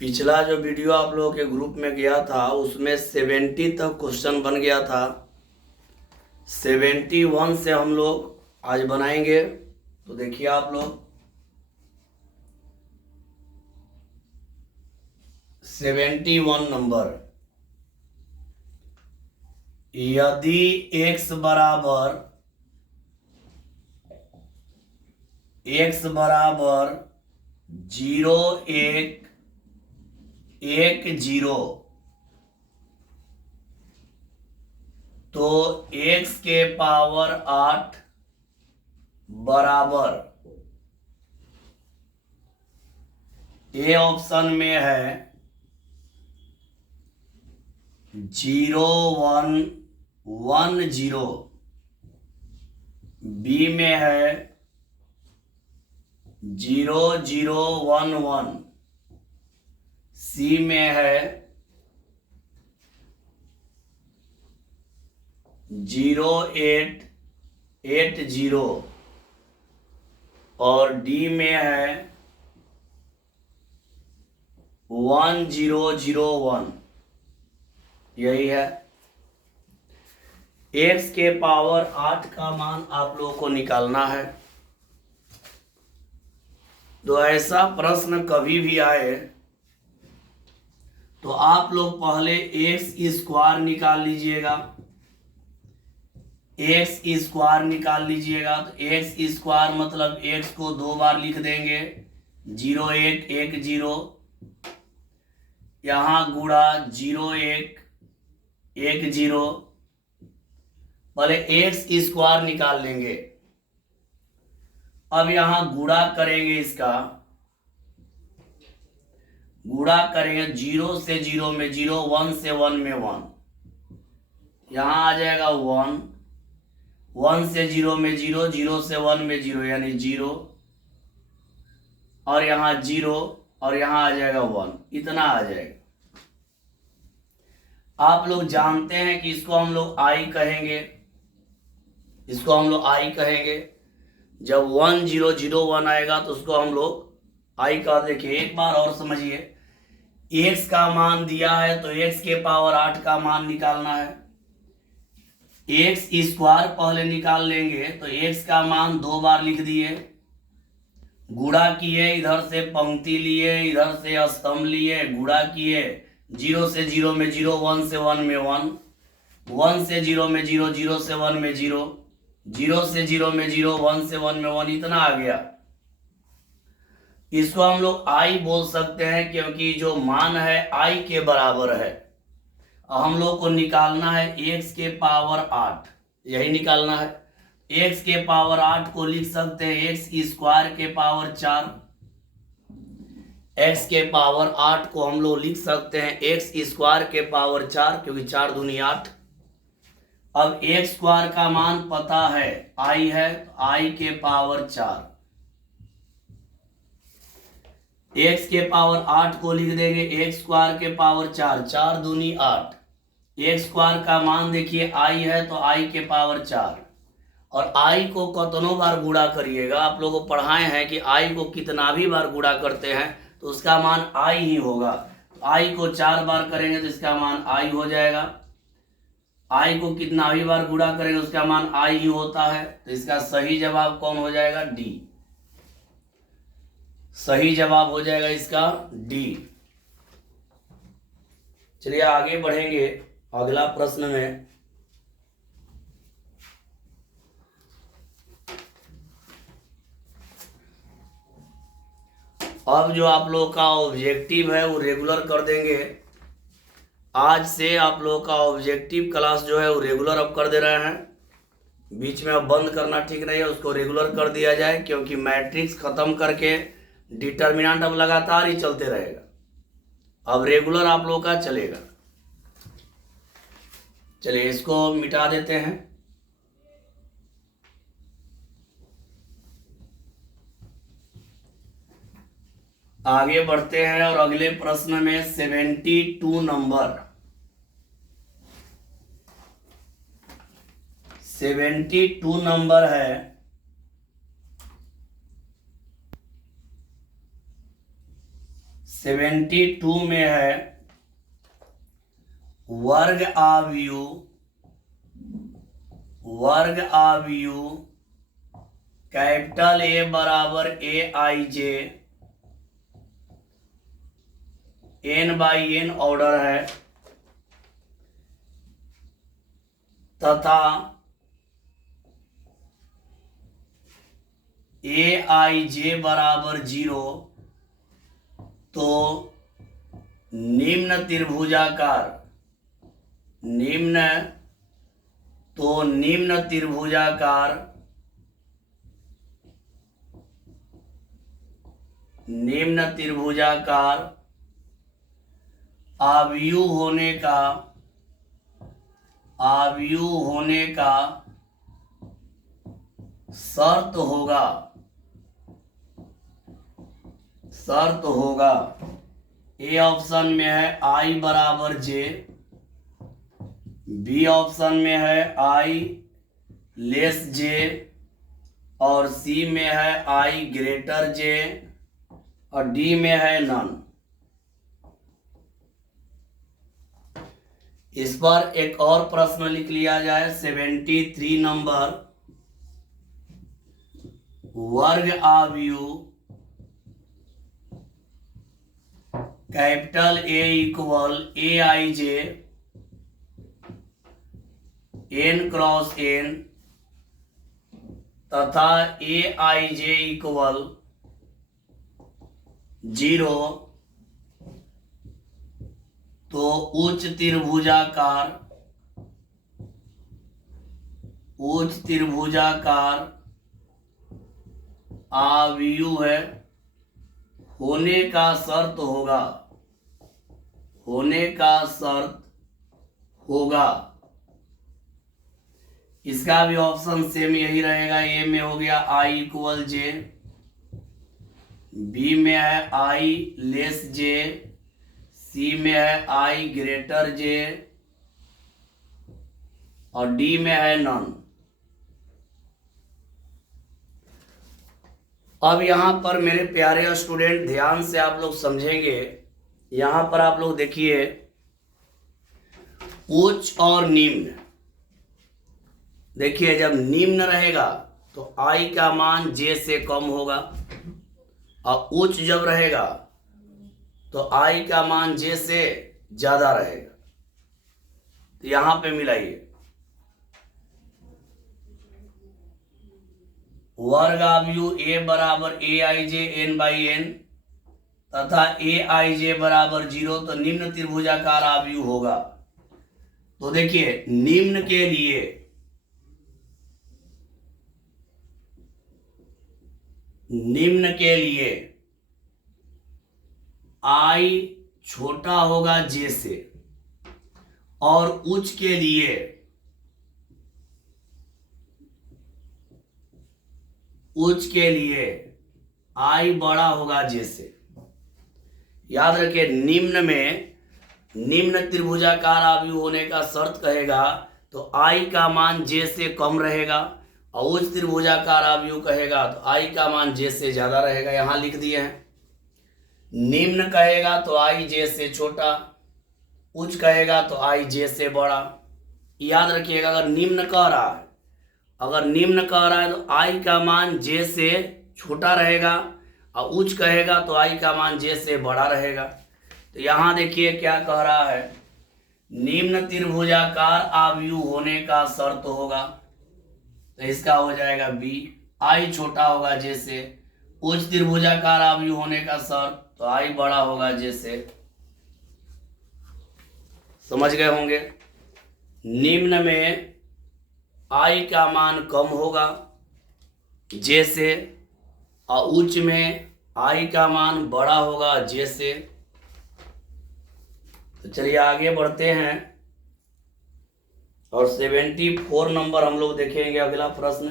पिछला जो वीडियो आप लोगों के ग्रुप में गया था उसमें 70 तक क्वेश्चन बन गया था। 71 से हम लोग आज बनाएंगे। तो देखिए आप लोग 71 नंबर, यदि x बराबर 0 1 1 0 तो x के पावर 8 बराबर ए ऑप्शन में है 0 1 1 0, बी में है 0 0 1 1, सी में है 0 8 8 0 और डी में है 1 0 0 1। यही है। x के पावर 8 का मान आप लोगों को निकालना है। तो ऐसा प्रश्न कभी भी आए तो आप लोग पहले एक्स स्क्वायर निकाल लीजिएगा। एक्स स्क्वायर निकाल लीजिएगा तो एक्स स्क्वायर मतलब एक्स को 2 बार लिख देंगे, 0 1 1 0, यहाँ गुणा 0 1 1 0। पहले एक्स स्क्वायर निकाल लेंगे। अब यहां गुणा करेंगे, इसका गुणा करेंगे 0 से 0 में 0, 1 से 1 में 1, यहां आ जाएगा 1, 1 से 0 में 0, 0 से 1 में 0 यानी 0, और यहां 0 और यहां आ जाएगा 1, इतना आ जाएगा। आप लोग जानते हैं कि इसको हम लोग आई कहेंगे, इसको हम लोग आई कहेंगे। जब 1 0 0 1 आएगा तो उसको हम लोग आई का। देखिए एक बार और समझिए, x का मान दिया है तो x के पावर 8 का मान निकालना है। x स्क्वायर पहले निकाल लेंगे तो x का मान 2 बार लिख दिए, गुणा किए, इधर से पंक्ति लिए, इधर से स्तंभ लिए, गुणा किए, 0 से 0 में 0, 1 से 1 में 1, 1 से 0 में 0, 0 से 1 में 0, 0 से 0 में 0, 1 से 1 में 1, इतना आ गया। इसको हम लोग आई बोल सकते हैं क्योंकि जो मान है आई के बराबर है। हम लोग को निकालना है x के पावर 8, यही निकालना है। x के पावर 8 को लिख सकते हैं x स्क्वायर के पावर 4। x के पावर 8 को हम लोग लिख सकते हैं x स्क्वायर के पावर 4, क्योंकि 4 दूनी 8। अब x स्क्वायर का मान पता है i है, i के पावर 4, x के पावर 8 को लिख देंगे x स्क्वायर के पावर 4, 4 दूनी 8। x स्क्वायर का मान देखिए i है तो i के पावर 4, और i को कितनों बार गुणा करिएगा, आप लोगों को पढ़ाए हैं कि i को कितना भी बार गुणा करते हैं तो उसका मान i ही होगा। i को 4 बार करेंगे तो इसका मान i हो जाएगा। i को कितना भी बार गुणा करेंगे उसका मान i ही होता है। तो इसका सही जवाब कौन हो जाएगा? डी। सही जवाब हो जाएगा इसका डी। चलिए आगे बढ़ेंगे अगला प्रश्न में। अब जो आप लोग का ऑब्जेक्टिव है वो रेगुलर कर देंगे। आज से आप लोग का ऑब्जेक्टिव क्लास जो है वो रेगुलर अब कर दे रहे हैं। बीच में अब बंद करना ठीक नहीं है, उसको रेगुलर कर दिया जाए, क्योंकि मैट्रिक्स खत्म करके डिटर्मिनेंट अब लगातार ही चलते रहेगा। अब रेगुलर आप लोग का चलेगा। चलिए इसको मिटा देते हैं। आगे बढ़ते हैं और अगले प्रश्न में 72 नंबर, 72 नंबर है। 72 में है वर्ग आव्यूह कैपिटल ए बराबर AIJ n/n ऑर्डर है तथा AIJ बराबर 0, तो निम्न त्रिभुजाकार आव्यूह होने का शर्त होगा। ए ऑप्शन में है I बराबर J, बी ऑप्शन में है I लेस J और सी में है I ग्रेटर J और डी में है नन। इस पर एक और प्रश्न लिख लिया जाए। 73 नंबर, वर्ग आव्यूह capital A equal AIJ n×n तथा AIJ इक्वल 0, तो उच्च त्रिभुजाकार आव्यूह होने का शर्त होगा। इसका भी ऑप्शन सेम यही रहेगा। ए में हो गया I इक्वल J, बी में है I लेस J, सी में है I ग्रेटर J और डी में है नन। अब यहां पर मेरे प्यारे स्टूडेंट ध्यान से आप लोग समझेंगे। यहां पर आप लोग देखिए उच्च और निम्न। देखिए जब निम्न रहेगा तो I का मान J से कम होगा और उच्च जब रहेगा तो I का मान J से ज्यादा रहेगा। तो यहां पे मिलाइए, वर्ग आव्यूह A बराबर AIJ n/n तथा AIJ बराबर 0, तो निम्न त्रिभुजाकार आव्यूह होगा। तो देखिए निम्न के लिए I छोटा होगा J से और उच्च के लिए I बड़ा होगा J से। याद रखिए निम्न त्रिभुजाकार आव्यूह होने का शर्त कहेगा तो I का मान J से कम रहेगा और उच्च त्रिभुजाकार आव्यूह कहेगा तो I का मान J से ज्यादा रहेगा। यहां लिख दिए हैं। निम्न कहेगा तो I J से छोटा, उच्च कहेगा तो I J से बड़ा। याद रखिएगा अगर निम्न कह रहा है तो I का मान J से छोटा रहेगा और उच्च कहेगा तो I का मान J से बड़ा रहेगा। तो यहां देखिए क्या कह रहा है, निम्न त्रिभुजाकार आव्यूह होने का शर्त होगा। तो इसका हो जाएगा बी, I छोटा होगा J से। उच्च त्रिभुजाकार आव्यूह होने का शर्त तो I बड़ा होगा J से। समझ गए होंगे। निम्न में I का मान कम होगा J से और उच्च में I का मान बड़ा होगा J से। तो चलिए आगे बढ़ते हैं और 74 नंबर हम लोग देखेंगे अगला प्रश्न।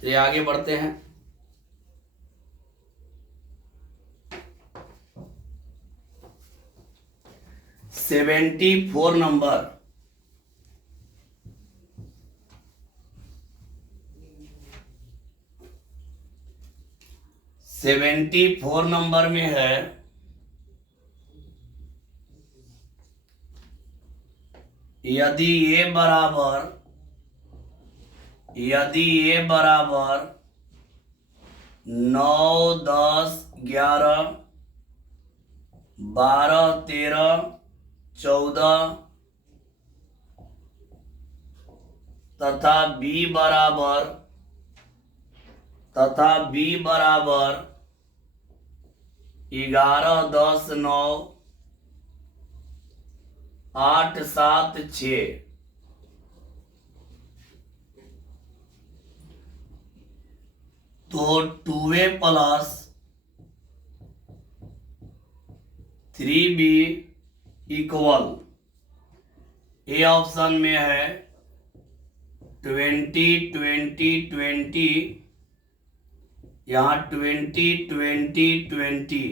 चलिए आगे बढ़ते हैं। सेवेंटी 74 नंबर, 74 नंबर में है यदि ए बराबर 9, 10, 11, 12, 13, 14 तथा B बराबर 11, 10, 9, 8, 7, 6 तो 2A plus 3B equal A option में है 20, 20, 20, यहाँ 20, 20, 20,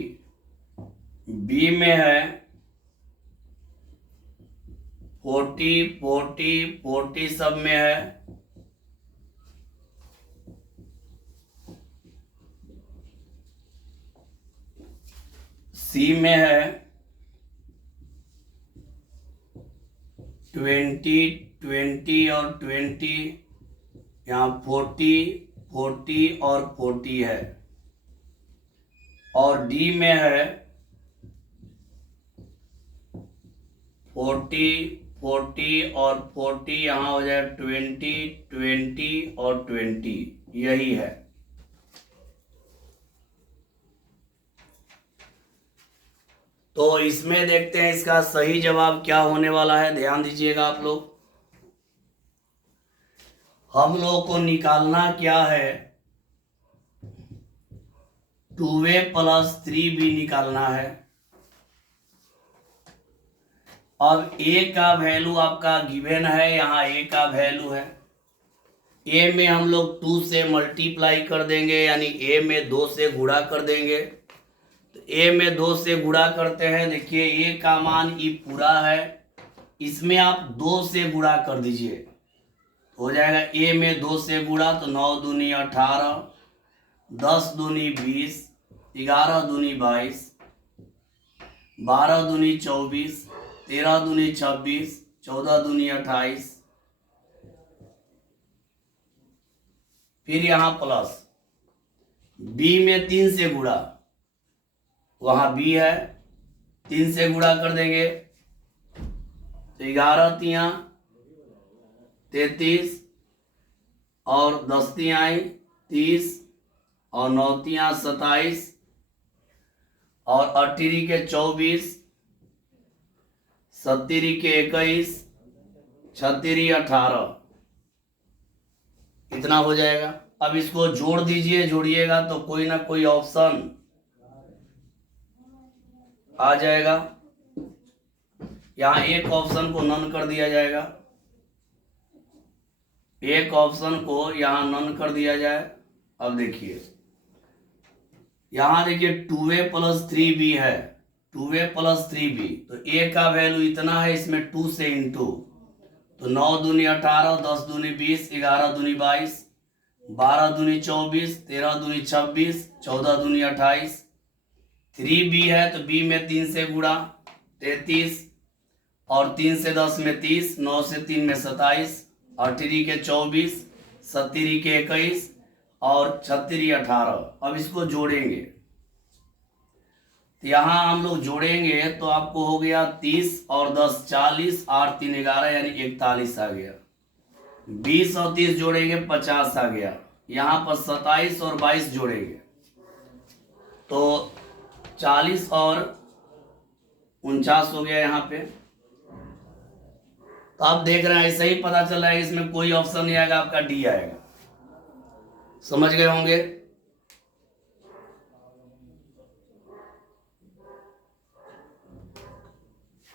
बी में है 40, 40, 40 सब में है, सी में है 20, 20 और 20, यहाँ 40, 40 और 40 है, और डी में है 40, 40 और 40, यहाँ हो जाए 20, 20 और 20, यही है। तो इसमें देखते हैं इसका सही जवाब क्या होने वाला है, ध्यान दीजिएगा आप लोग। हम लोग को निकालना क्या है, 2A प्लस 3B निकालना है। अब A का वैल्यू आपका गिवन है, यहाँ A का वैल्यू है, A में हम लोग 2 से मल्टीप्लाई कर देंगे, यानी A में 2 से गुणा कर देंगे। तो A में 2 से गुणा करते हैं, देखिए A का मान ये पूरा है, इसमें आप 2 से गुणा कर दीजिए, हो जाएगा A में 2 से गुणा तो 9 दूनी 18, 10 दूनी 20, 11 दूनी 22, 12 दूनी 24, 13 दूनी 26, 14 दूनी 28, फिर यहाँ प्लस B में 3 से गुणा, वहां B है 3 से गुणा कर देंगे तो 11 तिया 33 और 10 तिहाई 30 और 9 तिया 27 और 18 के 24, 17 के 21, 36 18, इतना हो जाएगा। अब इसको जोड़ दीजिए, जोड़िएगा तो कोई ना कोई ऑप्शन आ जाएगा, यहाँ एक ऑप्शन को नन कर दिया जाएगा, एक ऑप्शन को यहाँ नन कर दिया जाए। अब देखिए यहाँ देखिए 2A प्लस 3B है, 2A प्लस 3B, तो A का वैल्यू इतना है, इसमें 2 से इंटू, तो 9 दूनी 18, 10 दूनी 20, 11 दूनी 22, 12 दूनी 24, 13 दूनी 26, 14 दूनी 28, 3B है तो B में 3 से गुणा 33 और 3 से 10 में 30, 9 से 3 में 27, 18 के 24, 17 के 21 और 36 18। अब इसको जोड़ेंगे तो यहाँ हम लोग जोड़ेंगे तो आपको हो गया 30 और 10 40, 8 3 11 यानी 41 आ गया, 20 और 30 जोड़ेंगे 50 आ गया, यहाँ पर 27 और 22 जोड़ेंगे तो 40 और 49 हो गया यहाँ पे। तो आप देख रहे हैं ऐसे ही पता चल रहा है, इसमें कोई ऑप्शन नहीं आएगा, आपका डी आएगा, समझ गए होंगे।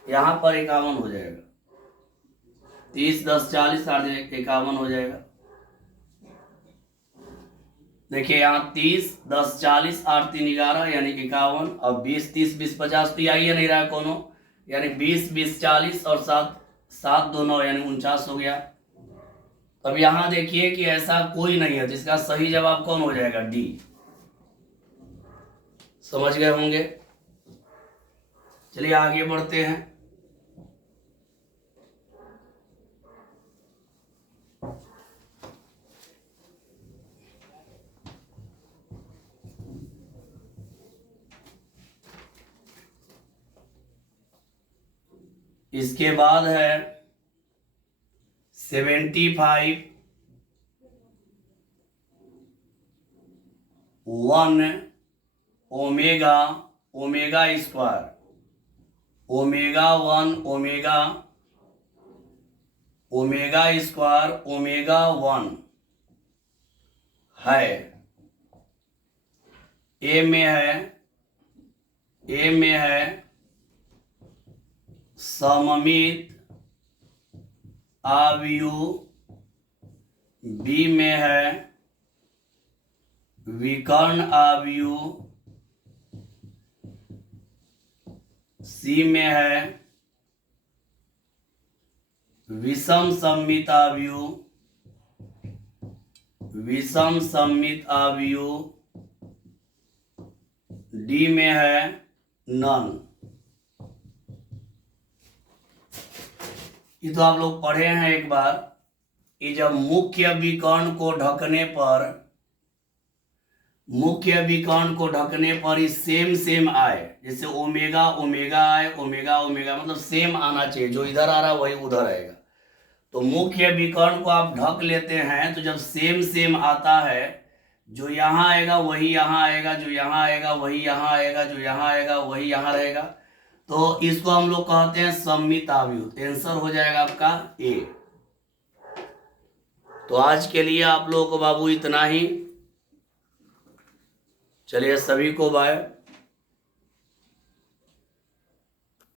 यहां पर 51 हो जाएगा, 30 10 40 51 हो जाएगा। देखिए यहाँ 30 10 40 8 3 11 यानी 51, अब 20 30 20 50 तो आई नहीं रहा कोनो, यानी 20 20 40 और 7 7 2 9 यानी 49 हो गया। अब यहाँ देखिए कि ऐसा कोई नहीं है, जिसका सही जवाब कौन हो जाएगा, डी। समझ गए होंगे। चलिए आगे बढ़ते हैं। इसके बाद है 75 1 omega omega square, omega 1 omega omega square omega 1 है। ए में है सममित आव्यूह, बी में है विकर्ण आव्यूह, सी में है विषम सममित आव्यूह, विषम सममित आव्यूह, डी में है नन। ये तो आप लोग पढ़े हैं एक बार। ये जब मुख्य विकर्ण को ढकने पर ही सेम आए, जैसे ओमेगा ओमेगा आए, ओमेगा ओमेगा मतलब सेम आना चाहिए, जो इधर आ रहा है वही उधर आएगा। तो मुख्य विकर्ण को आप ढक लेते हैं तो जब सेम आता है, जो यहाँ आएगा वही यहाँ आएगा, जो यहाँ आएगा वही यहाँ आएगा, जो यहाँ आएगा वही यहाँ रहेगा, तो इसको हम लोग कहते हैं सममित आव्यूह। आंसर हो जाएगा आपका ए। तो आज के लिए आप लोगों को बाबू इतना ही। चलिए सभी को बाय।